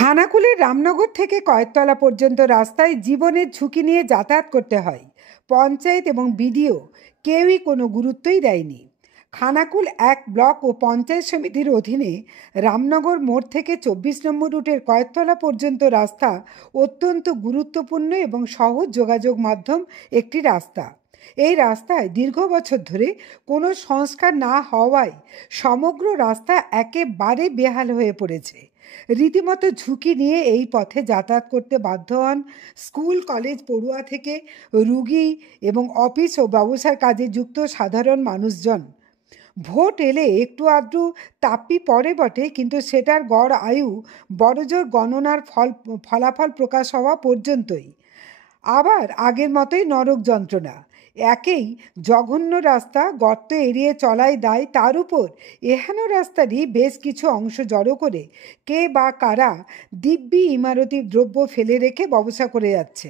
খানাকুলের রামনগর থেকে কয়েকতলা পর্যন্ত রাস্তায় জীবনের ঝুঁকি নিয়ে যাতায়াত করতে হয়। পঞ্চায়েত এবং বিডিও কেউই কোনো গুরুত্বই দেয়নি। খানাকুল 1 ব্লক ও পঞ্চায়েত সমিতির অধীনে রামনগর মোড় থেকে 24 নম্বর রুটের কয়েকতলা পর্যন্ত রাস্তা অত্যন্ত গুরুত্বপূর্ণ এবং সহজ যোগাযোগ মাধ্যম একটি রাস্তা। এই রাস্তায় দীর্ঘ বছর ধরে কোনো সংস্কার না হওয়ায় সমগ্র রাস্তা একেবারে বেহাল হয়ে পড়েছে। রীতিমতো ঝুঁকি নিয়ে এই পথে যাতায়াত করতে বাধ্য হন স্কুল কলেজ পড়ুয়া থেকে রুগী এবং অফিস ও ব্যবসার কাজে যুক্ত সাধারণ মানুষজন। ভোট এলে একটু আধটু তাপ্পি পড়ে বটে, কিন্তু সেটার গড় আয়ু বড়জোর গণনার ফলাফল প্রকাশ হওয়া পর্যন্তই। আবার আগের মতোই নরক যন্ত্রণা। একেই জঘন্য রাস্তা, গর্ত এড়িয়ে চলাই দায়, তার উপর এহেন রাস্তারই বেশ কিছু অংশ জড়ো করে কে বা কারা দিব্যি ইমারতি দ্রব্য ফেলে রেখে ব্যবসা করে যাচ্ছে।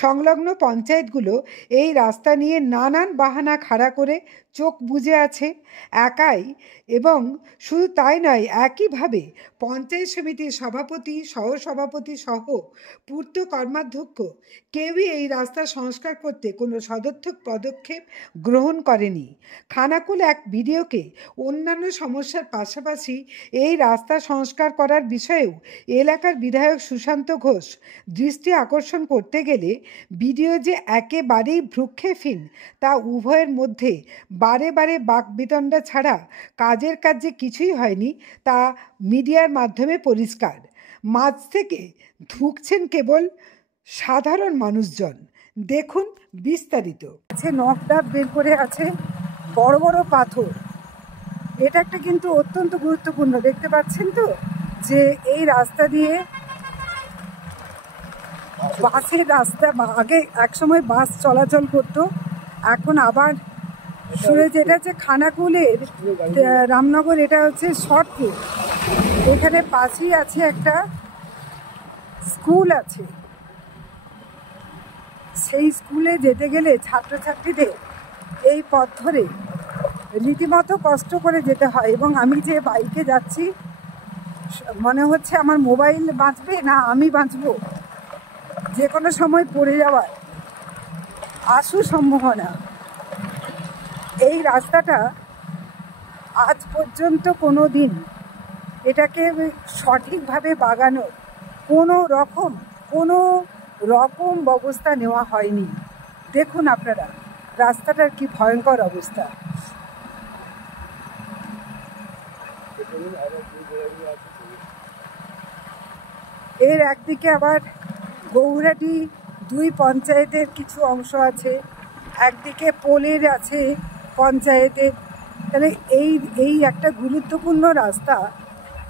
সংলগ্ন পঞ্চায়েতগুলো এই রাস্তা নিয়ে নানান বাহানা খাড়া করে চোখ বুজে আছে একাই, এবং শুধু তাই নয়, একইভাবে পঞ্চায়েত সমিতির সভাপতি, সহসভাপতি সহ পূর্ত কর্মাধ্যক্ষ কেউই এই রাস্তা সংস্কার করতে কোনো সদর্থক পদক্ষেপ গ্রহণ করেনি। খানাকুল 1 বিডিওকে অন্যান্য সমস্যার পাশাপাশি এই রাস্তা সংস্কার করার বিষয়েও এলাকার বিধায়ক সুশান্ত ঘোষ দৃষ্টি আকর্ষণ করতে গেলে বিডিও যে একেবারেই ভ্রুক্ষেপহীন তা উভয়ের মধ্যে বারে বারে বাকবিতণ্ডা ছাড়া কাজের কাজ যে কিছুই হয়নি তা মিডিয়ার মাধ্যমে পরিষ্কার। মাঝ থেকে ঢুকছেন কেবল সাধারণ মানুষজন। দেখুন বিস্তারিত। আছে নখদাগ বের করে আছে, বড় বড় পাথর। এটা একটা কিন্তু অত্যন্ত গুরুত্বপূর্ণ, দেখতে পাচ্ছেন তো যে এই রাস্তা দিয়ে বাসের রাস্তা, আগে একসময় বাস চলাচল করতো, এখন আবার শুনে যেটা হচ্ছে খানাকুলের রামনগর, এটা হচ্ছে শর্টকাট। এখানে পাশেই আছে একটা স্কুল আছে, সেই স্কুলে যেতে গেলে ছাত্রছাত্রীদের এই পথ ধরে রীতিমতো কষ্ট করে যেতে হয়। এবং আমি যে বাইকে যাচ্ছি মনে হচ্ছে আমার মোবাইল বাঁচবে না আমি বাঁচবো, যে কোনো সময় পড়ে যাওয়ার আশু সম্ভাবনা। এই রাস্তাটা আজ পর্যন্ত কোনো দিন এটাকে সঠিকভাবে বাগানোর কোনো রকম ব্যবস্থা নেওয়া হয়নি। দেখুন আপনারা রাস্তাটার কি ভয়ঙ্কর অবস্থা। এর একদিকে আবার গৌরাটি 2 পঞ্চায়েতের কিছু অংশ আছে, একদিকে পোলের আছে পঞ্চায়েতের। তাহলে এই একটা গুরুত্বপূর্ণ রাস্তা,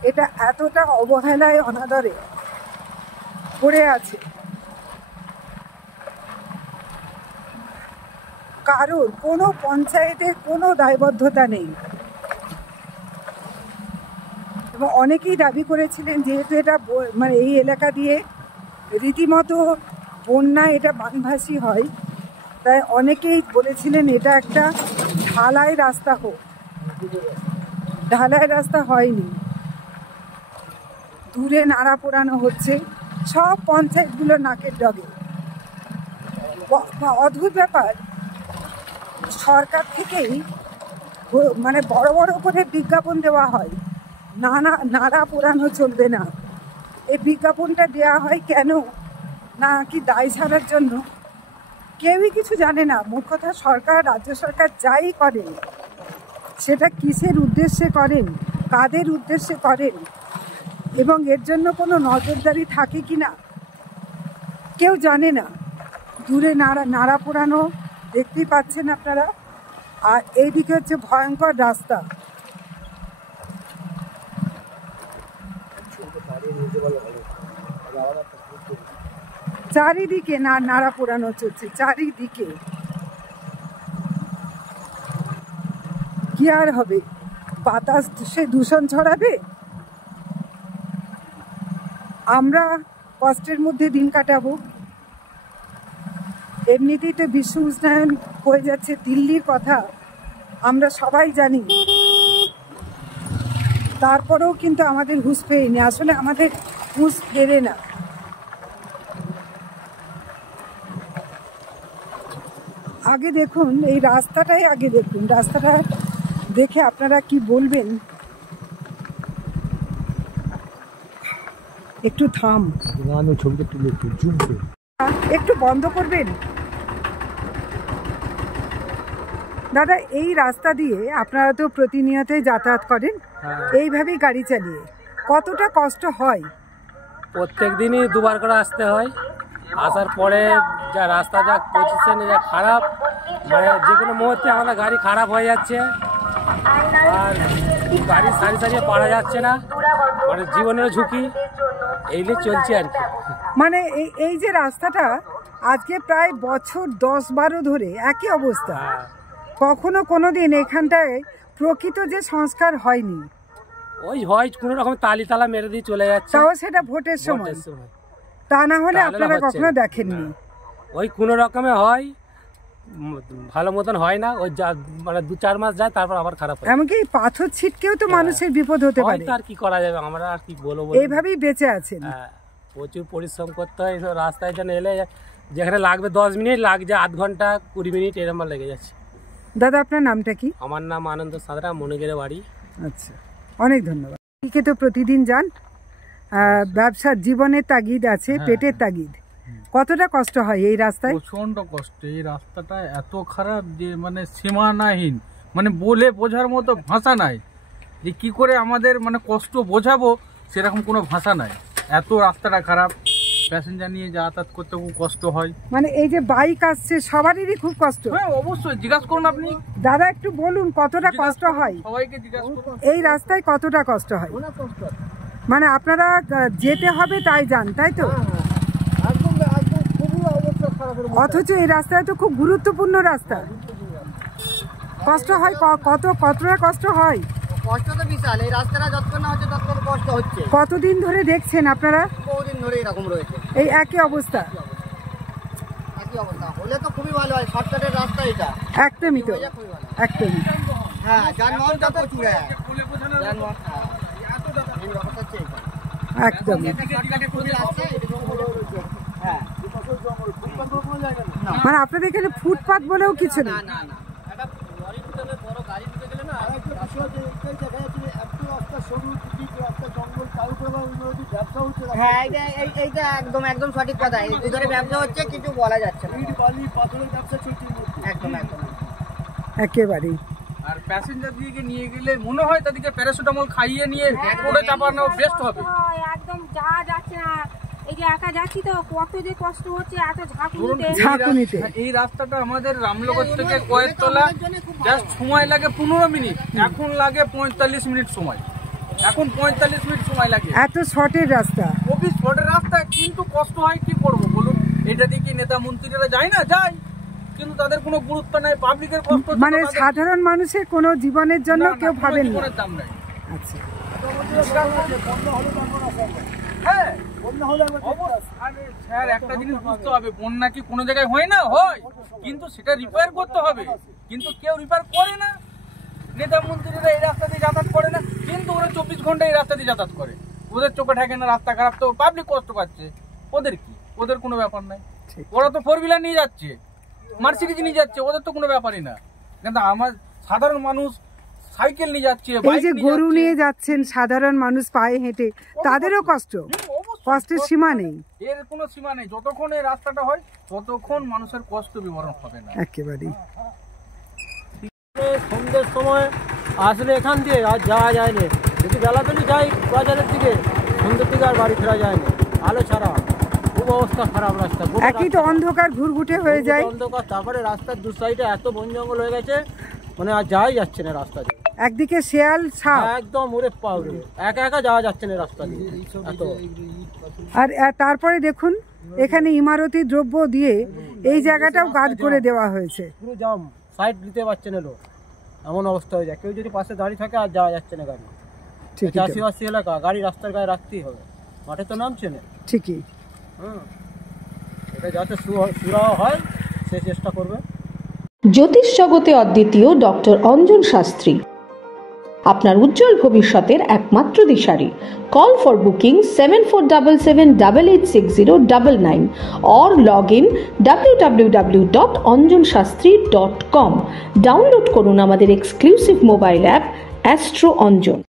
এটা এতটা অবহেলায় অনাদরে পড়ে আছে। কারোর কোনো পঞ্চায়েতের কোনো দায়বদ্ধতা নেই। এবং অনেকেই দাবি করেছিলেন যেহেতু এটা মানে এই এলাকা দিয়ে রীতিমতো বন্যা, এটা বানভাসী হয়, তাই অনেকেই বলেছিলেন এটা একটা ঢালাই রাস্তা হোক। ঢালাই রাস্তা হয়নি, দূরে নাড়া পোড়ানো হচ্ছে সব পঞ্চায়েতগুলো নাকের ডগে। অদ্ভুত ব্যাপার, সরকার থেকেই মানে বড় বড় করে বিজ্ঞাপন দেওয়া হয়, নাড়া পোড়ানো চলবে না। এই বিজ্ঞাপনটা দেওয়া হয় কেন? না কি দায় ছাড়ার জন্য? কেউই কিছু জানে না। মোট কথা, সরকার, রাজ্য সরকার যাই করেন সেটা কিসের উদ্দেশ্যে করেন, কাদের উদ্দেশ্যে করেন, এবং এর জন্য কোনো নজরদারি থাকে কি না কেউ জানে না। দূরে নাড়া পোড়ানো দেখতেই পাচ্ছেন আপনারা। আর এইদিকে হচ্ছে ভয়ঙ্কর রাস্তা। চারিদিকে নাড়া পোড়ানো চলছে, চারিদিকে। কি আর হবে? বাতাস সে দূষণ ছড়াবে, আমরা কষ্টের মধ্যে দিন কাটাবো। এমনিতেই তো বিশ্ব উষ্ণায়ন হয়ে যাচ্ছে, দিল্লির কথা আমরা সবাই জানি। তারপরেও কিন্তু আমাদের হুঁশ ফেরেনি। আসলে আমাদের হুঁশ ফেরে না। আগে দেখুন, এই রাস্তাটাই আগে দেখুন, রাস্তাটা দেখে আপনারা কি বলবেন। একটু থাম, একটু বন্ধ করবেন দাদা। এই রাস্তা দিয়ে আপনারা তো প্রতিনিয়তই যাতায়াত করেন, এইভাবেই গাড়ি চালিয়ে কতটা কষ্ট হয়? প্রত্যেক দিনই দুবার করে আসতে হয়। আসার পরে যা রাস্তা যা পজিশন যা খারাপ, মানে যে কোনো মুহূর্তে আমাদের গাড়ি খারাপ হয়ে যাচ্ছে, আর গাড়ি সারি সারিয়ে পারা যাচ্ছে না, মানে জীবনের ঝুঁকি এই নিয়ে চলছে আর কি। মানে এই যে রাস্তাটা আজকে প্রায় বছর 10-12 ধরে একই অবস্থা, কখনো কোনোদিন এখানটায় প্রকৃত যে সংস্কার হয়নি। ওই হয় কোনো রকম তালা মেরে দিয়ে চলে যাচ্ছে, তাও সেটা ভোটের সময়, তা না হলে আপনারা কখনো দেখেননি। ওই কোনো রকমে হয়, ভালো মতন হয় না। ওই মানে 2-4 মাস যায়, তারপর আবার খারাপ হয়। এমনকি পাথর ছিটকেও তো মানুষের বিপদ হতে পারে। আর কি করা যাবে, আমরা আর কি বলবো, এইভাবেই বেঁচে আছেন। প্রচুর পরিশ্রম করতে হয়। এইসব রাস্তায় যেন এলে যেখানে লাগবে 10 মিনিট লাগছে, আধ ঘন্টা 20 মিনিট এরকম লেগে যাচ্ছে। দাদা আপনার নামটা কি? আমার নাম আনন্দ সাঁতরা, মনিগেরে বাড়ি। আচ্ছা, অনেক ধন্যবাদ। এদিকে তো প্রতিদিন যান, ব্যবসার জীবনের তাগিদ আছে, পেটের তাগিদ। কতটা কষ্ট হয় এই রাস্তায়? প্রচন্ড কষ্ট। এই রাস্তাটা এত খারাপ যে মানে সীমানাহীন, মানে বলে বোঝার মতো ভাষা নাই যে কি করে আমাদের মানে কষ্ট বোঝাবো, সেরকম কোনো ভাষা নাই। এত রাস্তাটা খারাপ, প্যাসেঞ্জার নিয়ে যাতায়াত করতে খুব কষ্ট হয়। মানে এই যে বাইক আসছে সবারই খুব কষ্ট। হ্যাঁ অবশ্যই, জিজ্ঞাসা করুন আপনি। দাদা একটু বলুন কতটা কষ্ট হয়? সবাইকে জিজ্ঞাসা করুন এই রাস্তায় কতটা কষ্ট হয়। মানে আপনারা যেতে হবে তাই যান, তাই তো? অথচ এই রাস্তায় তো খুব গুরুত্বপূর্ণ রাস্তা। কষ্ট হয় কতটা কষ্ট হয়? কষ্ট তো বিশাল। এই রাস্তাটা যতক্ষণ না হচ্ছে ততক্ষণ কষ্ট হচ্ছে। কতদিন ধরে দেখছেন আপনারা? বহুদিন ধরে এরকম রয়েছে, এই একই অবস্থা। একই অবস্থা হলে তো খুবই ভালো হয়। শর্টকাটের রাস্তা এটা, একদমই তো, একদমই। হ্যাঁ যানবাহনটা প্রচুর, একদমই। মানে আপনাদের এখানে ফুটপাথ বলেও কিছু নেই? হ্যাঁ এইটা একদম একদম সঠিক কথা। এই দুধরে ব্যবসা হচ্ছে, কিছু বলা যাচ্ছে না। একদম একদম একেবারেই। আর প্যাসেঞ্জার দিকে নিয়ে গেলে মনে হয় তাদেরকে প্যারাসিটামল খাইয়ে নিয়ে রোডে চাপানো বেস্ট হবে। একদম যাওয়া যাচ্ছে না। এই যে একা যাচ্ছি তো কত যে কষ্ট হচ্ছে, এত ঝাঁকুনিতে। এই রাস্তাটা আমাদের রামনগর থেকে কয়েকতলা জাস্ট সময় লাগে 15 মিনিট, এখন লাগে 45 মিনিট সময়। এখন 45 মিনিট সময় লাগে, এত শর্টের রাস্তা। খুবই শর্টের রাস্তা, কিন্তু কষ্ট হয়। কি করবো বলুন? এটা দিয়ে কি নেতা মন্ত্রীরা যায় না? যায়, কিন্তু তাদের কোনো গুরুত্ব নাই। পাবলিকের কষ্ট, মানে সাধারণ মানুষের কোনো জীবনের জন্য কেউ ভাবেন না। আচ্ছা, হ্যাঁ স্যার একটা জিনিস বুঝতে হবে, বন্যা কি কোনো জায়গায় হয় না? হয়, কিন্তু সেটা রিপেয়ার করতে হবে। কিন্তু কেউ রিপেয়ার করে না। নেতা মন্ত্রীরা এই রাস্তা দিয়ে যাতায়াত করে না, কিন্তু ওরা 24 ঘন্টা এই রাস্তা দিয়ে যাতায়াত করে। ওদের চোখে ঠেকে না রাস্তা খারাপ, তো পাবলিক কষ্ট পাচ্ছে। ওদের কি? ওদের কোনো ব্যাপার নাই। ওরা তো 4 হুইলার নিয়ে যাচ্ছে, মার্সিডিজ নিয়ে যাচ্ছে, ওদের তো কোনো ব্যাপারই না। কিন্তু আমার সাধারণ মানুষ সাইকেল নিয়ে যাচ্ছে, এই যে গরু নিয়ে যাচ্ছেন সাধারণ মানুষ পায়ে হেঁটে, তাদেরও কষ্ট। কষ্টের সীমা নেই, এর কোনো সীমা নেই। যতক্ষণ এই রাস্তাটা হয় ততক্ষণ মানুষের কষ্ট বিবরণ হবে না। একেবারেই। সন্ধ্যের সময় আসলে এখান দিয়ে আর যাওয়া যায় না। যদি বেলাবেলি যাই বাজারের দিকে, সন্ধ্যের দিকে আর বাড়ি ফেরা যায় না, আলো ছাড়া। খুব অবস্থা খারাপ রাস্তা, একই তো অন্ধকার ঘুরঘুটে হয়ে যায়। অন্ধকার, তারপরে রাস্তার দু সাইডে এত বন জঙ্গল হয়ে গেছে, মানে আর যাওয়াই যাচ্ছে না রাস্তা দিয়ে। একদিকে শেয়াল সাপ, একদম ওরে পাউরে, একা একা যাওয়া যাচ্ছে না রাস্তা দিয়ে। আর তারপরে দেখুন এখানে ইমারতি দ্রব্য দিয়ে এই জায়গাটাও গার্ড করে দেওয়া হয়েছে। পুরো জাম, সাইড দিতে পারছে না লোক, এমন অবস্থা হয়ে যায়। কেউ যদি পাশে দাঁড়িয়ে থাকে আর যাওয়া যাচ্ছে না গাড়ি। চাষিবাসী এলাকা, গাড়ি রাস্তার গায়ে রাখতেই হবে, মাঠে তো নামছে না। ঠিকই। এটা যাতে সুরাহ হয় সে চেষ্টা করবে। জ্যোতিষ জগতে অদ্বিতীয় ডক্টর অঞ্জন শাস্ত্রী। আপনার উজ্জ্বল ভবিষ্যতের একমাত্র দিশারি। Call for booking 7477886099 or log in www.anjanshastri.com। Download করুন আমাদের exclusive mobile app astro Anjan.